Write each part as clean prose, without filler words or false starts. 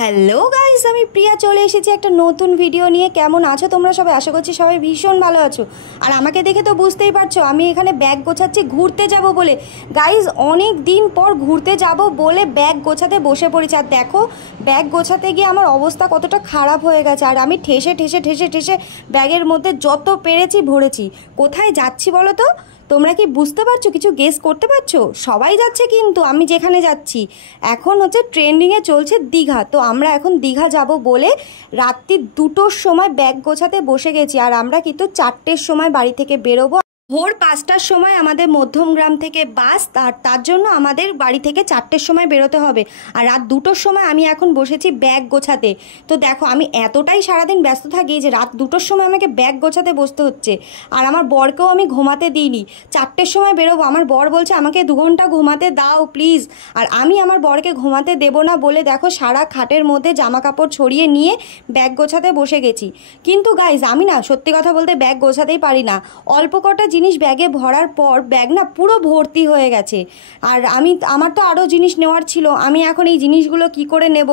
Hello guys, আমি প্রিয়া চলে এসেছি একটা নতুন ভিডিও নিয়ে। কেমন আছো তোমরা সবাই? আশা করছি সবাই ভীষণ ভালো আছো। আর আমাকে দেখে তো বুঝতেই পারছো আমি এখানে ব্যাগ গোছাচ্ছি ঘুরতে যাব বলে। গাইস, অনেক দিন পর ঘুরতে যাব বলে ব্যাগ গোছাতে বসে পড়েছি। আর দেখো, ব্যাগ গোছাতে গিয়ে আমার অবস্থা কতটা খারাপ হয়ে গেছে। আর আমি ঠেসে ঠেসে ঠেসে ঠেসে ব্যাগের মধ্যে যত পেরেছি ভরেছি। কোথায় যাচ্ছি বলো তো? তোমরা কি বুঝতে পারছো? কিছু গেস করতে পারছো? সবাই যাচ্ছে, কিন্তু আমি যেখানে যাচ্ছি এখন হচ্ছে ট্রেন্ডিংয়ে চলছে দীঘা। তো আমরা এখন দীঘা যাব বলে রাত্রি 2টোর সময় ব্যাগ গোছাতে বসে গেছি। আর আমরা কিন্তু 4টের সময় বাড়ি থেকে বেরোবো। ভোর 5টার সময় আমাদের মধ্যমগ্রাম থেকে বাস, তার জন্য আমাদের বাড়ি থেকে 4টের সময় বেরোতে হবে। আর রাত 2টোর সময় আমি এখন বসেছি ব্যাগ গোছাতে। তো দেখো, আমি এতটাই সারাদিন ব্যস্ত থাকি যে রাত 2টোর সময় আমাকে ব্যাগ গোছাতে বসতে হচ্ছে। আর আমার বরকেও আমি ঘুমাতে দিইনি। 4টের সময় বেরোবো। আমার বর বলছে আমাকে 2 ঘন্টা ঘুমাতে দাও প্লিজ। আর আমি আমার বরকে ঘুমাতে দেবো না বলে দেখো সারা খাটের মধ্যে জামা কাপড় ছড়িয়ে নিয়ে ব্যাগ গোছাতে বসে গেছি। কিন্তু গাইজ, আমি না সত্যি কথা বলতে ব্যাগ গোছাতেই পারি না। অল্প কটা জিনিস ব্যাগে ভরার পর ব্যাগ না পুরো ভর্তি হয়ে গেছে। আর আমার তো আরও জিনিস নেওয়ার ছিল। আমি এখন এই জিনিসগুলো কি করে নেব?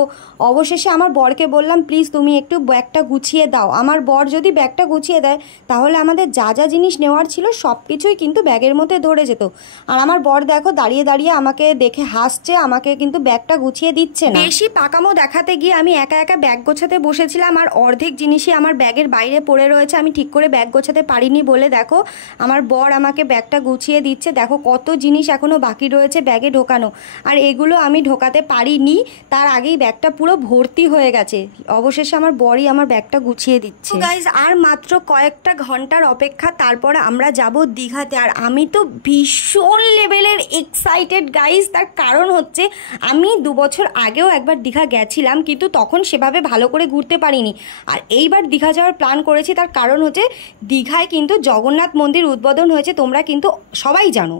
অবশেষে আমার বরকে বললাম, প্লিজ তুমি একটু ব্যাগটা গুছিয়ে দাও। আমার বর যদি ব্যাগটা গুছিয়ে দেয় তাহলে আমাদের যা যা জিনিস নেওয়ার ছিল সব কিছুই কিন্তু ব্যাগের মধ্যে ধরে যেত। আর আমার বর দেখো দাঁড়িয়ে দাঁড়িয়ে আমাকে দেখে হাসছে, আমাকে কিন্তু ব্যাগটা গুছিয়ে দিচ্ছে না। বেশি পাকামো দেখাতে গিয়ে আমি একা একা ব্যাগ গোছাতে বসেছিলাম। আর অর্ধেক জিনিসই আমার ব্যাগের বাইরে পড়ে রয়েছে। আমি ঠিক করে ব্যাগ গোছাতে পারিনি বলে দেখো আমার বর আমাকে ব্যাগটা গুছিয়ে দিচ্ছে। দেখো কত জিনিস এখনও বাকি রয়েছে ব্যাগে ঢোকানো। আর এগুলো আমি ঢোকাতে পারিনি, তার আগেই ব্যাগটা পুরো ভর্তি হয়ে গেছে। অবশেষে আমার বরই আমার ব্যাগটা গুছিয়ে দিচ্ছে। গাইজ, আর মাত্র কয়েকটা ঘন্টার অপেক্ষা, তারপরে আমরা যাব দীঘাতে। আর আমি তো ভীষণ লেভেলের এক্সাইটেড গাইজ। তার কারণ হচ্ছে আমি 2 বছর আগেও একবার দীঘা গেছিলাম, কিন্তু তখন সেভাবে ভালো করে ঘুরতে পারিনি। আর এইবার দীঘা যাওয়ার প্ল্যান করেছি। তার কারণ হচ্ছে দীঘায় কিন্তু জগন্নাথ মন্দির উদ্বোধন হয়েছে, তোমরা কিন্তু সবাই জানো।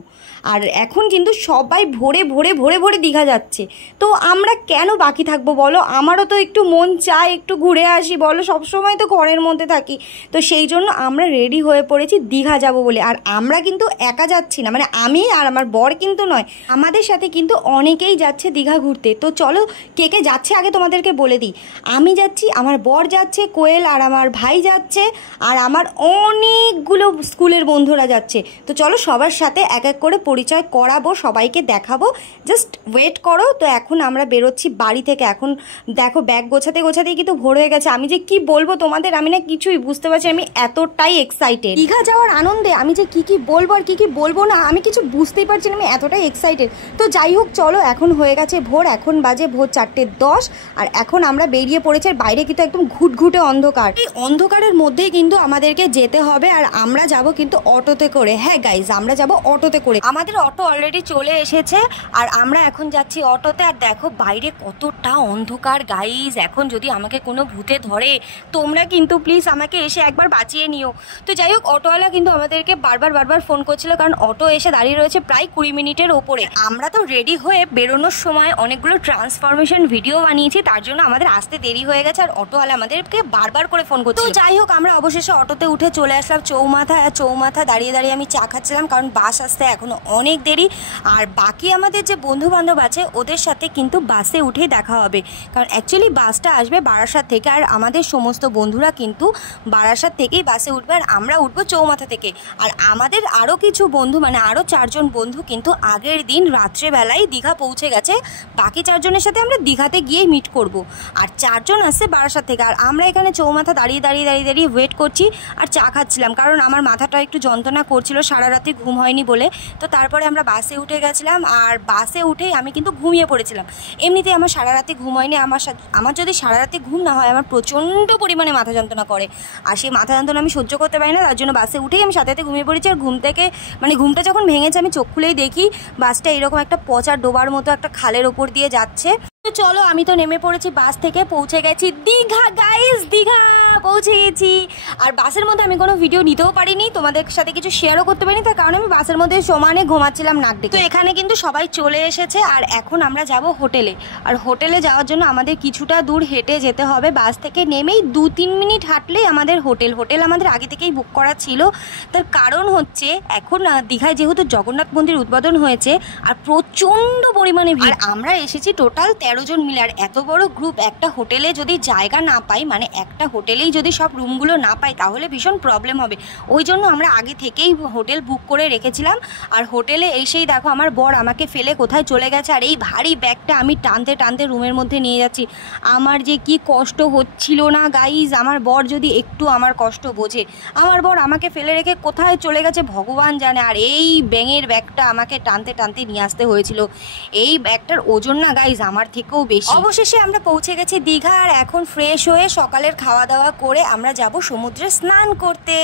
আর এখন কিন্তু সবাই ভোরে ভোরে ভোরে ভোরে দীঘা যাচ্ছে। তো আমরা কেন বাকি থাকবো বলো? আমারও তো একটু মন চায় একটু ঘুরে আসি বলো। সবসময় তো ঘরের মধ্যে থাকি। তো সেই জন্য আমরা রেডি হয়ে পড়েছি দীঘা যাব বলে। আর আমরা কিন্তু একা যাচ্ছি না, মানে আমি আর আমার বর কিন্তু নয়, আমাদের সাথে কিন্তু অনেকেই যাচ্ছে দীঘা ঘুরতে। তো চলো, কে কে যাচ্ছে আগে তোমাদেরকে বলে দিই। আমি যাচ্ছি, আমার বর যাচ্ছে, কোয়েল আর আমার ভাই যাচ্ছে, আর আমার অনেকগুলো স্কুলের বন্ধুরা যাচ্ছে। তো চলো সবার সাথে এক এক করে পরিচয় করাবো, সবাইকে দেখাবো। জাস্ট ওয়েট করো। তো এখন আমরা বেরোচ্ছি বাড়ি থেকে। এখন দেখো ব্যাগ গোছাতে গোছাতেই কিন্তু ভোর হয়ে গেছে। আমি যে কি বলবো তোমাদের, আমি না কিছুই বুঝতে পারছি। আমি এতটাই এক্সাইটেড দীঘা যাওয়ার আনন্দে, আমি যে কি বলবো আর কি বলবো না আমি কিছু বুঝতেই পারছি না। আমি এতটাই এক্সাইটেড। তো যাই হোক, চলো এখন হয়ে গেছে ভোর। এখন বাজে ভোর 4:10। আর এখন আমরা বেরিয়ে পড়েছি। আর বাইরে কিন্তু একদম ঘুটঘুটে অন্ধকার। এই অন্ধকারের মধ্যেই কিন্তু আমাদেরকে যেতে হবে। আর আমরা যাব কিন্তু অটোতে করে। হ্যাঁ গাইজ, আমরা যাব অটোতে করে। আমাদের অটো অলরেডি চলে এসেছে আর আমরা এখন যাচ্ছি অটোতে। আর দেখো বাইরে কতটা অন্ধকার গাইজ। এখন যদি আমাকে কোনো ভূতে ধরে তোমরা কিন্তু প্লিজ আমাকে এসে একবার বাঁচিয়ে নিও। তো যাই হোক, অটোওয়ালা কিন্তু আমাদেরকে বারবার ফোন করছিল, কারণ অটো এসে দাঁড়িয়ে রয়েছে প্রায় 20 মিনিটের ওপরে। আমরা তো রেডি হয়ে বেরোনোর সময় অনেকগুলো ট্রান্সফরমেশন ভিডিও বানিয়েছি, তার জন্য আমাদের আসতে দেরি হয়ে গেছে। আর অটোওয়ালা আমাদেরকে বারবার করে ফোন করছে। তো যাই হোক, আমরা অবশেষে অটোতে উঠে চলে আসলাম চৌমাথা। দাঁড়িয়ে দাঁড়িয়ে আমি চা খাচ্ছিলাম, কারণ বাস আসতে এখনো অনেক দেরি। আর বাকি আমাদের যে বন্ধু বান্ধব আছে ওদের সাথে কিন্তু বাসে উঠেই দেখা হবে, কারণ অ্যাকচুয়ালি বাসটা আসবে বারাসাত থেকে। আর আমাদের সমস্ত বন্ধুরা কিন্তু বারাসাত থেকেই বাসে উঠবে, আর আমরা উঠবো চৌমাথা থেকে। আর আমাদের আরও কিছু বন্ধু, মানে আরও 4 জন বন্ধু কিন্তু আগের দিন রাত্রেবেলায় দীঘা পৌঁছে গেছে। বাকি 4 জনের সাথে আমরা দীঘাতে গিয়েই মিট করব। আর 4 জন আসছে বারাসাত থেকে। আর আমরা এখানে চৌমাথা দাঁড়িয়ে ওয়েট করছি আর চা খাচ্ছিলাম, কারণ আমার মাথাটা একটু যন্ত্রণা করছিল, সারা রাতে ঘুম হয়নি বলে। তো তারপরে আমরা বাসে উঠে গেছিলাম। আর বাসে উঠেই আমি কিন্তু ঘুমিয়ে পড়েছিলাম। এমনিতেই আমার সারা রাতে ঘুম হয়নি। আমার যদি সারা রাতে ঘুম না হয় আমার প্রচণ্ড পরিমাণে মাথা যন্ত্রণা করে। আর সেই মাথা যন্ত্রণা আমি সহ্য করতে পারি না, তার জন্য বাসে উঠেই আমি সাথে ঘুমিয়ে পড়েছি। আর ঘুমটা যখন ভেঙেছে আমি চোখ খুলেই দেখি বাসটা এরকম একটা পচা ডোবার মতো একটা খালের ওপর দিয়ে যাচ্ছে। তো চলো, আমি তো নেমে পড়েছি বাস থেকে, পৌঁছে গেছি দীঘা গাইস। দীঘা পৌঁছে গেছি। আর বাসের মধ্যে আমি কোনো ভিডিও নিতেও পারিনি, তোমাদের সাথে কিছু শেয়ারও করতে পারিনি, তার কারণে আমি বাসের মধ্যে সমানে ঘুমাচ্ছিলাম নাক ডেকে। তো এখানে কিন্তু সবাই চলে এসেছে। আর এখন আমরা যাব হোটেলে। আর হোটেলে যাওয়ার জন্য আমাদের কিছুটা দূর হেঁটে যেতে হবে। বাস থেকে নেমেই 2-3 মিনিট হাঁটলেই আমাদের হোটেল আমাদের আগে থেকেই বুক করা ছিল। তার কারণ হচ্ছে এখন দীঘায় যেহেতু জগন্নাথ মন্দির উদ্বোধন হয়েছে আর প্রচণ্ড পরিমাণে ভিড়। আর আমরা এসেছি টোটাল 13 জন মিলে, আর এত বড় গ্রুপ একটা হোটেলে যদি জায়গা না পাই, মানে একটা হোটেলেই যদি সব রুমগুলো না পাই তাহলে ভীষণ প্রবলেম হবে। ওই জন্য আমরা আগে থেকেই হোটেল বুক করে রেখেছিলাম। আর হোটেলে এসেই দেখো আমার বর আমাকে ফেলে কোথায় চলে গেছে, আর এই ভারী ব্যাগটা আমি টানতে টানতে রুমের মধ্যে নিয়ে যাচ্ছি। আমার যে কি কষ্ট হচ্ছিল না গাইজ, আমার বর যদি একটু আমার কষ্ট বোঝে। আমার বর আমাকে ফেলে রেখে কোথায় চলে গেছে ভগবান জানে। আর এই ব্যাঙের ব্যাগটা আমাকে টানতে টানতে নিয়ে আসতে হয়েছিল। এই ব্যাগটার ওজন না গাইজ আমার থেকেও বেশি। অবশেষে আমরা পৌঁছে গেছি দীঘা, আর এখন ফ্রেশ হয়ে সকালের খাওয়া দাওয়া করে আমরা যাব সমুদ্রে স্নান করতে।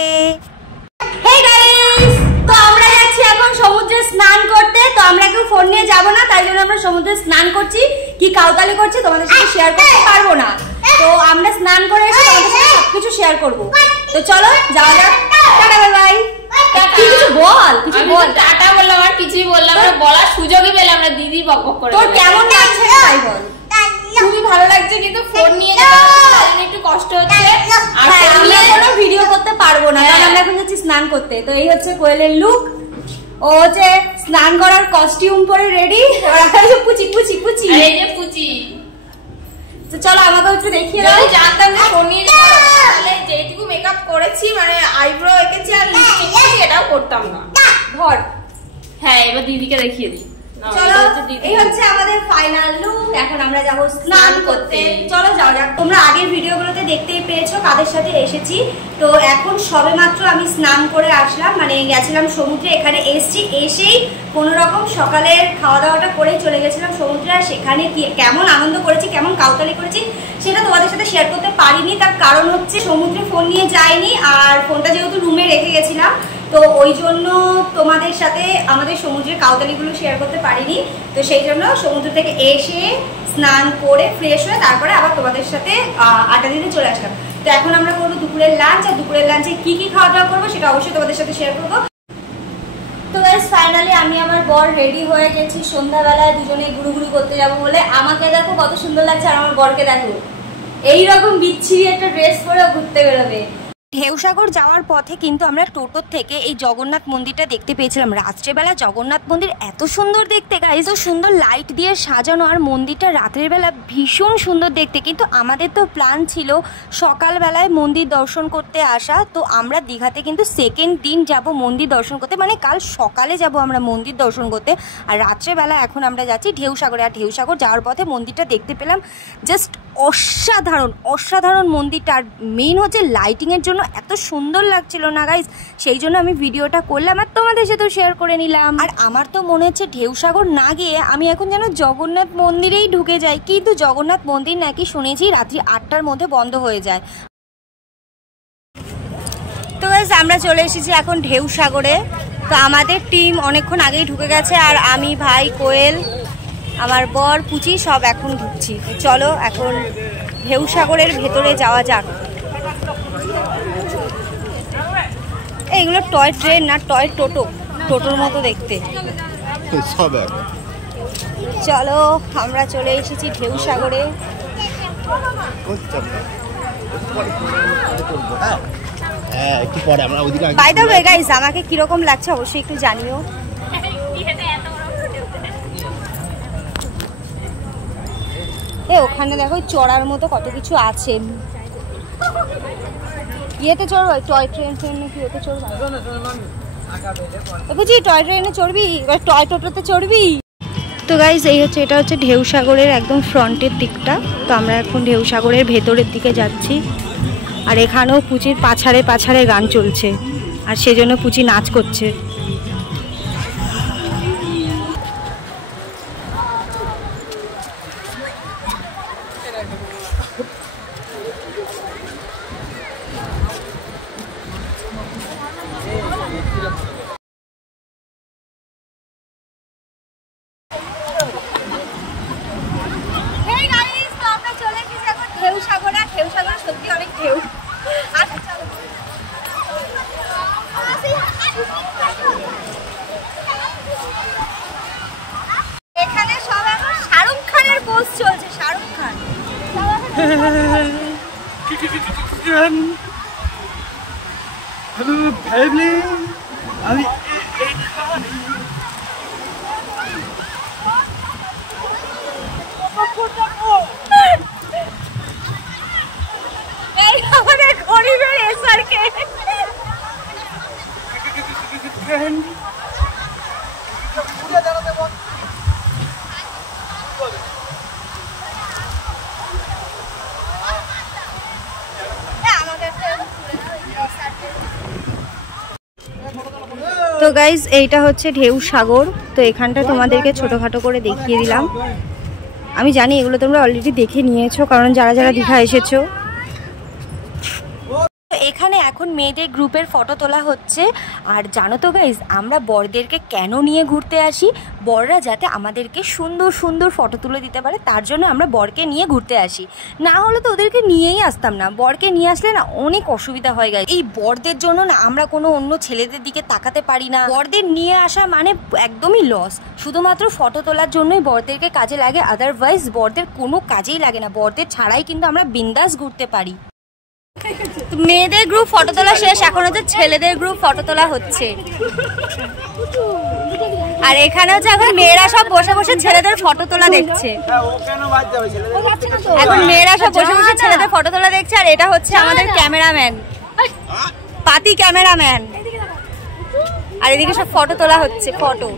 হেই গাইস, তো আমরা যাচ্ছি এখন সমুদ্রে স্নান করতে। তো আমরা কেউ ফোন নিয়ে যাব না, তাই জন্য আমরা সমুদ্রে স্নান করছি। কি কাউতালি করছি তোমাদের সাথে শেয়ার করতে পারবো না, তো আমরা স্নান করে এসে তোমাদের সাথে সবকিছু শেয়ার করব। তো চলো যাওয়া যাক। Tata bye bye. কিছু বল, কিছু বল। টাটা বললাম আর কিছুই বললাম না, বলার সুযোগই পেলাম না। দিদি বকবক করে। তোর কেমন লাগছে তাই বল। খুবই ভালো লাগছে, কিন্তু ফোন নিয়ে যেতে একটু কষ্ট হচ্ছে। আর আমরা কোনো ভিডিও করতে পারবো না, কারণ আমরা এখন যাচ্ছি স্নান করতে। তো এই হচ্ছে কোয়েলের লুক। ও হচ্ছে স্নান করার কস্টিউম পরে রেডি। পুচি পুচি পুচি, এই যে পুচি। তো চলো আমাকে একটু দেখিয়ে দাও। জানতাম যে ফোন নিয়ে যেতে তাহলে যেটুকু মেকআপ করেছি, মানে আইব্রো এঁকেছি আর লিপস্টিক করেছি, এটাও করতাম না। ধর। হ্যাঁ, এবার দিদিকে দেখিয়ে দিই। চলো, এই হচ্ছে আমাদের ফাইনাল লুক। এখন আমরা যাব স্নান করতে। চলো যাও যাক। তোমরা আগের ভিডিওগুলোতে দেখতেই পেয়েছো কাদের সাথে এসেছি। তো এখন সবে মাত্র আমি স্নান করে আসলাম, মানে গেছিলাম সমুদ্রে। এখানে এসেছি, এসেই কোনো রকম সকালের খাওয়া দাওয়াটা করেই চলে গেছিলাম সমুদ্রে। আর সেখানে কেমন আনন্দ করেছি, কেমন কাউতালি করেছি সেটা তোমাদের সাথে শেয়ার করতে পারিনি। তার কারণ হচ্ছে সমুদ্রে ফোন নিয়ে যাইনি, আর ফোনটা যেহেতু রুমে রেখে গেছিলাম, তো ওই জন্য তোমাদের সাথে আমাদের সমুদ্রের কাউতালিগুলো শেয়ার করতে পারিনি। তো সেই জন্য সমুদ্র থেকে এসে স্নান করে ফ্রেশ হয়ে তারপরে আবার তোমাদের সাথে আড্ডা দিতে চলে আসলাম। তো এখন আমরা করবো দুপুরের লাঞ্চ, আর দুপুরের লাঞ্চে কি কি খাওয়া দাওয়া করবো সেটা অবশ্যই তোমাদের সাথে শেয়ার করবো। তো গাইস ফাইনালি আমি আমার বর রেডি হয়ে গেছি সন্ধ্যাবেলায় দুজনে ঘুরুঘুরি করতে যাবো বলে। আমাকে দেখো কত সুন্দর লাগছে, আর আমার বরকে দেখো এইরকম বিচ্ছিরি একটা ড্রেস পরে ঘুরতে বেরোবে। ঢেউসাগর যাওয়ার পথে কিন্তু আমরা টোটোর থেকে এই জগন্নাথ মন্দিরটা দেখতে পেয়েছিলাম। রাত্রেবেলা জগন্নাথ মন্দির এত সুন্দর দেখতে গাইস, তো সুন্দর লাইট দিয়ে সাজানো, আর মন্দিরটা রাতের বেলা ভীষণ সুন্দর দেখতে। কিন্তু আমাদের তো প্ল্যান ছিল সকালবেলায় মন্দির দর্শন করতে আসা। তো আমরা দীঘাতে কিন্তু সেকেন্ড দিন যাব মন্দির দর্শন করতে, মানে কাল সকালে যাব আমরা মন্দির দর্শন করতে। আর রাত্রেবেলা এখন আমরা যাচ্ছি ঢেউসাগরে। আর ঢেউসাগর যাওয়ার পথে মন্দিরটা দেখতে পেলাম, জাস্ট অসাধারণ অসাধারণ মন্দিরটা। আর মেইন হচ্ছে লাইটিংয়ের জন্য এত সুন্দর লাগছিল না গাইজ, সেই জন্য আমি ভিডিওটা করলাম আর তোমাদের সাথেও শেয়ার করে নিলাম। আর আমার তো মনে হচ্ছে ঢেউসাগর না গিয়ে আমি এখন যেন জগন্নাথ মন্দিরেই ঢুকে যাই। কিন্তু জগন্নাথ মন্দির নাকি শুনেছি রাত্রি 8টার মধ্যে বন্ধ হয়ে যায়। তো গাইজ আমরা চলে এসেছি এখন ঢেউসাগরে। তো আমাদের টিম অনেকক্ষণ আগেই ঢুকে গেছে, আর আমি, ভাই, কোয়েল, আমার বর, পুচি সব এখন ঢুকছি। চলো এখন ঢেউসাগরের ভেতরে যাওয়া যাক। এইগুলো টয় ট্রেন না, টয় টোটো, টোটোর মতো দেখতে। চলো আমরা চলে এসেছি ঢেউসাগরে। বাই দ্য ওয়ে গাইস, আমাকে কিরকম লাগছে অবশ্যই একটু জানিও। ওখানে দেখো চড়ার মতো কত কিছু আছে। ইয়েতে চড়বো, টয় ট্রেন নাকি ওতে চড়বো? বুঝি টয় ট্রেনে চড়বি, এবার টয় টোটোতে চড়বি। তো গাইজ এই হচ্ছে, এটা হচ্ছে ঢেউসাগরের একদম ফ্রন্টের দিকটা। তো আমরা এখন ঢেউসাগরের ভেতরের দিকে যাচ্ছি। আর এখানেও পুচির পাছাড়ে পাছাড়ে গান চলছে, আর সেজন্য পুচি নাচ করছে। ঢেউসাগর সত্যি অনেক ঢেউ। এখানে সব এখন শাহরুখ খানের পোজ চলছে। শাহরুখ খান আমি গাইজ এইটা হচ্ছে ঢেউ সাগর। তো এখানটা তোমাদেরকে ছোটোখাটো করে দেখিয়ে দিলাম। আমি জানি এগুলো তোমরা অলরেডি দেখে নিয়েছো, কারণ যারা যারা দীঘা এসেছো। এখানে এখন মেয়েদের গ্রুপের ফটো তোলা হচ্ছে। আর জানো তো গাইজ, আমরা বরদেরকে কেন নিয়ে ঘুরতে আসি? বররা যাতে আমাদেরকে সুন্দর সুন্দর ফটো তুলে দিতে পারে, তার জন্য আমরা বরকে নিয়ে ঘুরতে আসি। না হলে তো ওদেরকে নিয়েই আসতাম না। বরকে নিয়ে আসলে না অনেক অসুবিধা হয় গাইজ। এই বরদের জন্য না আমরা কোনো অন্য ছেলেদের দিকে তাকাতে পারি না। বরদের নিয়ে আসা মানে একদমই লস। শুধুমাত্র ফটো তোলার জন্যই বরদেরকে কাজে লাগে, আদারওয়াইজ বরদের কোনো কাজেই লাগে না। বরদের ছাড়াই কিন্তু আমরা বিন্দাস ঘুরতে পারি। মেয়েদের গ্রুপ ফটো তোলা শেষ, এখন হচ্ছে ছেলেদের গ্রুপ ফটো তোলা হচ্ছে। আর এখানে হচ্ছে এখন মেয়েরা সব বসে বসে ছেলেদের ফটো তোলা দেখছে। এখন মেয়েরা সব বসে বসে ছেলেদের ফটো তোলা দেখছে। আর এটা হচ্ছে আমাদের ক্যামেরাম্যান, পাতি ক্যামেরাম্যান। আর এদিকে সব ফটো তোলা হচ্ছে। ফটো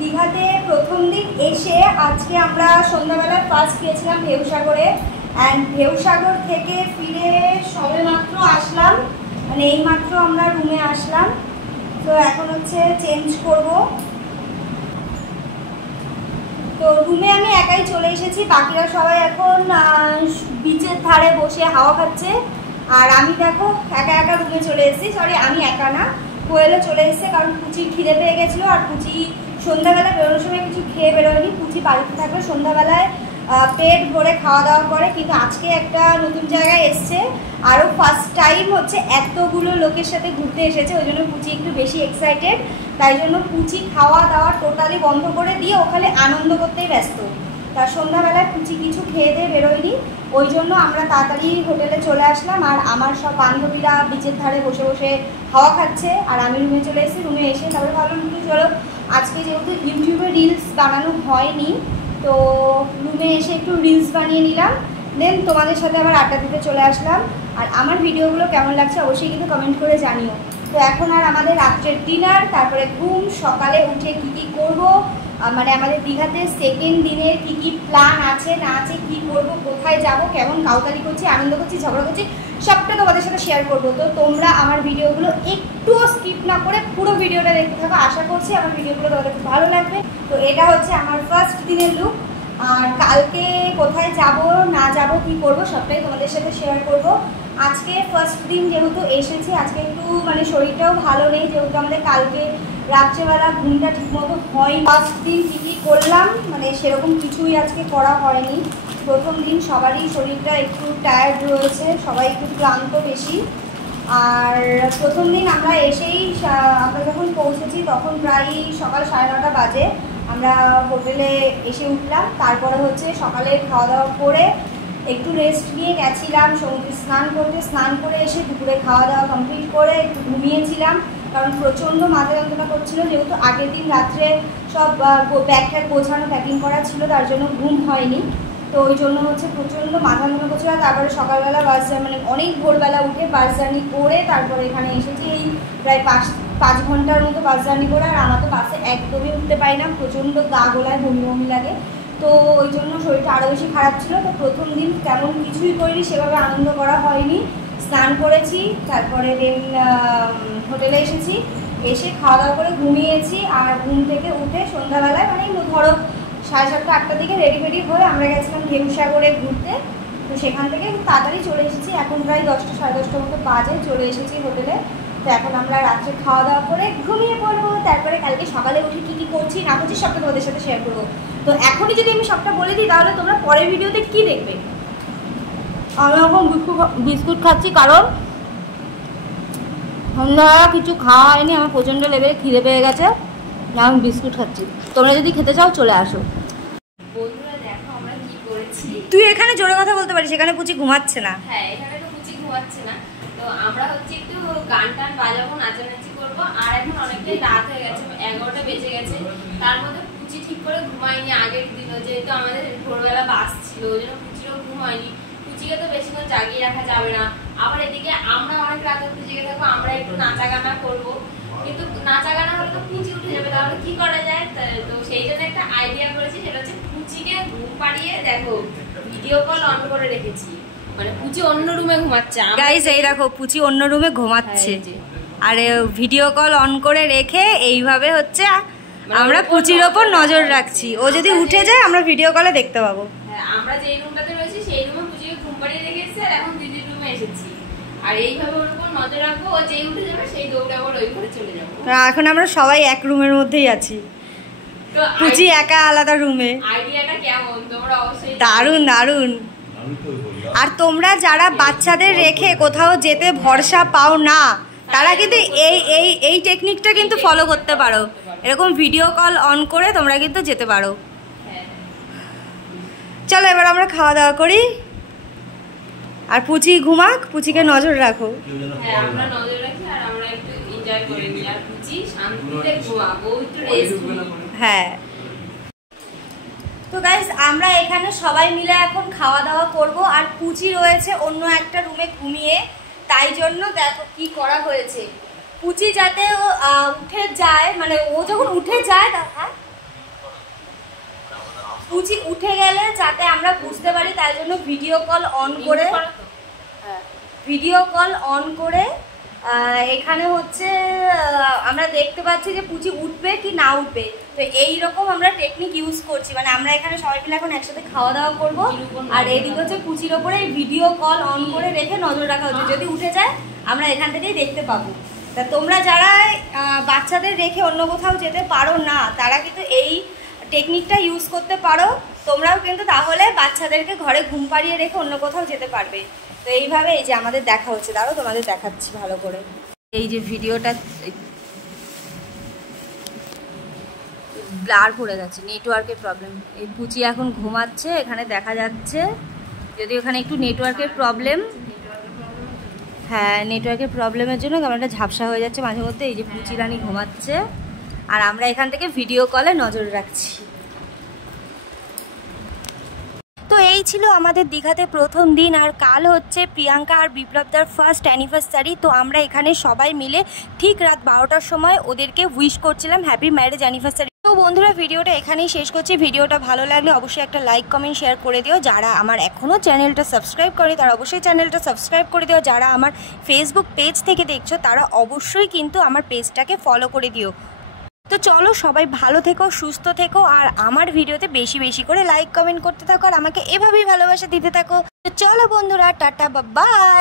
দীঘাতে প্রথম দিন এসে আজকে আমরা সন্ধ্যাবেলায় ফার্স্ট গিয়েছিলাম ঢেউসাগরে। অ্যান্ড ঢেউসাগর থেকে ফিরে সবে মাত্র আসলাম, মানে এই মাত্র আমরা রুমে আসলাম। তো এখন হচ্ছে চেঞ্জ করব। তো রুমে আমি একাই চলে এসেছি, বাকিরা সবাই এখন বিচের ধারে বসে হাওয়া খাচ্ছে। আর আমি দেখো একা একা রুমে চলে এসেছি। সরি, আমি একা না, কোয়েলও চলে এসেছে, কারণ পুচি খিদে পেয়ে গেছিলো। আর পুচি সন্ধ্যাবেলা বেরোনোর সময় কিছু খেয়ে বেরোয়নি। পুচি বাড়িতে থাকলে সন্ধ্যাবেলায় পেট ভরে খাওয়া দাওয়া করে। কিন্তু আজকে একটা নতুন জায়গায় এসছে, আরও ফার্স্ট টাইম হচ্ছে এতগুলো লোকের সাথে ঘুরতে এসেছে, ওই জন্য পুচি একটু বেশি এক্সাইটেড। তাই জন্য পুচি খাওয়া দাওয়া টোটালি বন্ধ করে দিয়ে ওখানে আনন্দ করতেই ব্যস্ত। তার সন্ধ্যাবেলায় পুচি কিছু খেয়ে দিয়ে বেরোয়নি, ওই জন্য আমরা তাড়াতাড়ি হোটেলে চলে আসলাম। আর আমার সব বান্ধবীরা বিচের ধারে বসে বসে হাওয়া খাচ্ছে, আর আমি রুমে চলে এসেছি। রুমে এসে তারপরে ভাবলাম চলো আজকে যেহেতু ইউটিউবে রিলস বানানো হয়নি, তো রুমে এসে একটু রিলস বানিয়ে নিলাম। দেন তোমাদের সাথে আবার আড্ডা দিতে চলে আসলাম। আর আমার ভিডিওগুলো কেমন লাগছে অবশ্যই কিন্তু কমেন্ট করে জানিও। তো এখন আর আমাদের রাত্রের ডিনার, তারপরে ঘুম, সকালে উঠে কী কী করবো, মানে আমাদের দীঘাতে সেকেন্ড দিনের কী কী প্ল্যান আছে না আছে, কী করবো, কোথায় যাব, কেমন কাউতালি করছি, আনন্দ করছি, ঝগড়া করছি, সবটা তোমাদের সাথে শেয়ার করবো। তো তোমরা আমার ভিডিওগুলো একটুও স্কিপ না করে পুরো ভিডিওটা দেখতে থাকো। আশা করছি আমার ভিডিওগুলো তোমাদের খুব ভালো লাগবে। তো এটা হচ্ছে আমার ফার্স্ট দিনের লুক। আর কালকে কোথায় যাব না যাব কি করব সবটাই তোমাদের সাথে শেয়ার করব। আজকে ফার্স্ট দিন যেহেতু এসেছি, আজকে একটু মানে শরীরটাও ভালো নেই, যেহেতু আমাদের কালকে রাত্রেবেলা ঘুমটা ঠিকমতো হয়। ফার্স্ট দিন কী কী করলাম মানে সেরকম কিছুই আজকে করা হয়নি। প্রথম দিন সবারই শরীরটা একটু টায়ার্ড রয়েছে, সবাই একটু ক্লান্ত বেশি। আর প্রথম দিন আমরা এসেই আমরা যখন পৌঁছেছি তখন প্রায় সকাল 9:30 বাজে আমরা হোটেলে এসে উঠলাম। তারপরে হচ্ছে সকালে খাওয়া দাওয়া করে একটু রেস্ট নিয়ে গেছিলাম সমুদ্রে স্নান করতে। স্নান করে এসে দুপুরে খাওয়া দাওয়া কমপ্লিট করে একটু ঘুমিয়েছিলাম, কারণ প্রচণ্ড মাথা যন্ত্রণা করছিল। যেহেতু আগের দিন রাত্রে সব ব্যাগ ট্যাগ গোছানো প্যাকিং করা ছিল, তার জন্য ঘুম হয়নি। তো ওই জন্য হচ্ছে প্রচণ্ড মাথা যন্ত্রণা করছিল। তারপরে সকালবেলা বাস মানে অনেক ভোরবেলা উঠে বাস জার্নি করে তারপরে এখানে এসেছি। এই প্রায় 5 ঘন্টার মতো বাস জার্নি করে। আর আমার তো বাসে একদমই উঠতে পারি না, প্রচণ্ড গা গোলায় বমি বমি লাগে। তো ওই জন্য শরীরটা আরও বেশি খারাপ ছিল। তো প্রথম দিন তেমন কিছুই করিনি, সেভাবে আনন্দ করা হয়নি। স্নান করেছি, তারপরে দেন হোটেলে এসেছি, এসে খাওয়া দাওয়া করে ঘুমিয়েছি। আর ঘুম থেকে উঠে সন্ধ্যাবেলায় মানে ধরো 7:30 8টার দিকে রেডি ফেডি হয়ে আমরা গেছিলাম ঢেউসাগরে ঘুরতে। তো সেখান থেকে তাড়াতাড়ি চলে এসেছি, এখন প্রায় 10টা 10:30 মতো বাজে, চলে এসেছি হোটেলে। তো এখন আমরা রাত্রে খাওয়া দাওয়া করে ঘুমিয়ে পড়বো। তারপরে কালকে সকালে উঠে কী কী করছি না করছি সবটা তোমাদের সাথে শেয়ার করবো। তো এখনই যদি আমি সবটা বলে দিই তাহলে তোমরা পরের ভিডিওতে কী দেখবে। আমি এখন বিস্কুট খাচ্ছি, কারণ সন্ধ্যাবেলা কিছু খাওয়া হয়নি, আমার প্রচণ্ড লেভেলে খিদে পেয়ে গেছে, আমি বিস্কুট খাচ্ছি। তোমরা যদি খেতে চাও চলে আসো। বন্ধুরা দেখো আমরা কি করেছি। তুই এখানে জোরে কথা বলতে পারিস, এখানে পুচি ঘুমাচ্ছে না। হ্যাঁ, এখানে তো পুচি ঘুমাচ্ছে না। তো আমরা হচ্ছে একটু গান টান বাজাবো, নাচানাচি করবো। আর এখন অনেকটাই রাত হয়ে গেছে, 11টা বেজে গেছে। তার মধ্যে পুচি ঠিক করে ঘুমায়নি আগের দিনও, যেহেতু আমাদের ভোরবেলা বাস ছিল, ওই জন্য পুচিরও ঘুম হয়নি। পুচিকে তো বেশিক্ষণ জাগিয়ে রাখা যাবে না। আবার এদিকে আমরা অনেক রাত অবধি জেগে থাকবো, আমরা একটু নাচা গানা করবো। কিন্তু নাচা গানা হলে তো পুচি উঠে যাবে, তাহলে কি করা যায়? তো সেই জন্য একটা আইডিয়া করেছি, সেটা হচ্ছে পুচিকে ঘুম পাড়িয়ে দেখো ভিডিও কল অন করে রেখেছি, মানে পুচি অন্য রুমে ঘুমাচ্ছে। গাইস এই দেখো পুচি অন্য রুমে ঘুমাচ্ছে। আর ভিডিও কল অন করে রেখে এইভাবে হচ্ছে আমরা পুচির ওপর নজর রাখছি। ও যদি উঠে যায় আমরা ভিডিও কলে দেখতে পাবো। আমরা যেই রুমটাতে রয়েছি সেই রুমে পুচিকে ঘুম পাড়িয়ে রেখেছি, আর এখন দিদির রুমে এসেছি। আর এইভাবে ওর উপর নজর রাখবো, ও যেই উঠে যাবে সেই দৌড়ে আবার ওই ঘরে চলে যাবো। এখন আমরা সবাই এক রুমের মধ্যেই আছি, পুচি একা আলাদা রুমে। আইডিয়াটা কেমন তোমরা অবশ্যই। দারুণ দারুণ। আর তোমরা যারা বাচ্চাদের রেখে কোথাও যেতে ভরসা পাও না, তারা কিন্তু এই টেকনিকটা কিন্তু ফলো করতে পারো। এরকম ভিডিও কল অন করে তোমরা কিন্তু যেতে পারো। চলো এবার আমরা খাওয়া দাওয়া করি, আর পুচি ঘুমাক, পুচিকে নজর রাখো। হ্যাঁ আমরা নজর রাখি, আর আমরা একটু এনজয় করে নিই, আর পুচি শান্তিতে ঘুমাক, ও একটু রেস্ট নিক। হ্যাঁ তো গাইস আমরা এখানে সবাই মিলে এখন খাওয়া দাওয়া করব, আর পুচি রয়েছে অন্য একটা রুমে ঘুমিয়ে। তাই জন্য দেখো কি করা হয়েছে, পুচি যাতে ও উঠে যায়, মানে ও যখন উঠে যায়, হ্যাঁ পুচি উঠে গেলে যাতে আমরা বুঝতে পারি, তাই জন্য ভিডিও কল অন করে এখানে হচ্ছে আমরা দেখতে পাচ্ছি যে পুচি উঠবে কি না উঠবে। তো এইরকম আমরা টেকনিক ইউজ করছি, মানে আমরা এখানে সবাই মিলে এখন একসাথে খাওয়া দাওয়া করবো, আর এদিকে হচ্ছে পুচির ওপরে ভিডিও কল অন করে রেখে নজর রাখা হচ্ছে। যদি উঠে যায় আমরা এখান থেকেই দেখতে পাবো। তা তোমরা যারা বাচ্চাদের রেখে অন্য কোথাও যেতে পারো না, তারা কিন্তু এই টেকনিকটা ইউজ করতে পারো। তোমরাও কিন্তু তাহলে বাচ্চাদেরকে ঘরে ঘুম পাড়িয়ে রেখে অন্য কোথাও যেতে পারবে। তো এইভাবে এই যে আমাদের দেখা হচ্ছে, দাঁড়াও তোমাদের দেখাচ্ছি ভালো করে। এই যে ভিডিওটা ব্লার পড়ে গেছে, নেটওয়ার্কের প্রবলেম। এই পুচি এখন ঘুমাচ্ছে, এখানে দেখা যাচ্ছে, যদি ওখানে একটু নেটওয়ার্কের প্রবলেম, হ্যাঁ নেটওয়ার্কের প্রবলেমের জন্য ক্যামেরাটা ঝাপসা হয়ে যাচ্ছে মাঝে মধ্যে। এই যে পুচি রানী ঘুমাচ্ছে, আর আমরা এখান থেকে ভিডিও কলে নজর রাখছি। তো এই ছিল আমাদের দীঘাতে প্রথম দিন, আর কাল হচ্ছে প্রিয়াঙ্কা আর বিপ্লবদার ফার্স্ট অ্যানিভার্সারি। তো আমরা এখানে সবাই মিলে ঠিক রাত 12টার সময় ওদেরকে উইশ করছিলাম হ্যাপি ম্যারেজ অ্যানিভার্সারি। তো বন্ধুরা ভিডিওটা এখানেই শেষ করছি। ভিডিওটা ভালো লাগলে অবশ্যই একটা লাইক কমেন্ট শেয়ার করে দিও। যারা আমার এখনও চ্যানেলটা সাবস্ক্রাইব করেনি তারা অবশ্যই চ্যানেলটা সাবস্ক্রাইব করে দিও। যারা আমার ফেসবুক পেজ থেকে দেখছো তারা অবশ্যই কিন্তু আমার পেজটাকে ফলো করে দিও। তো চলো সবাই ভালো থেকো, সুস্থ থেকো, আর আমার ভিডিওতে বেশি বেশি করে লাইক কমেন্ট করতে থাকো, আর আমাকে এভাবেই ভালোবাসা দিতে থাকো। তো চলো বন্ধুরা, টাটা বাই।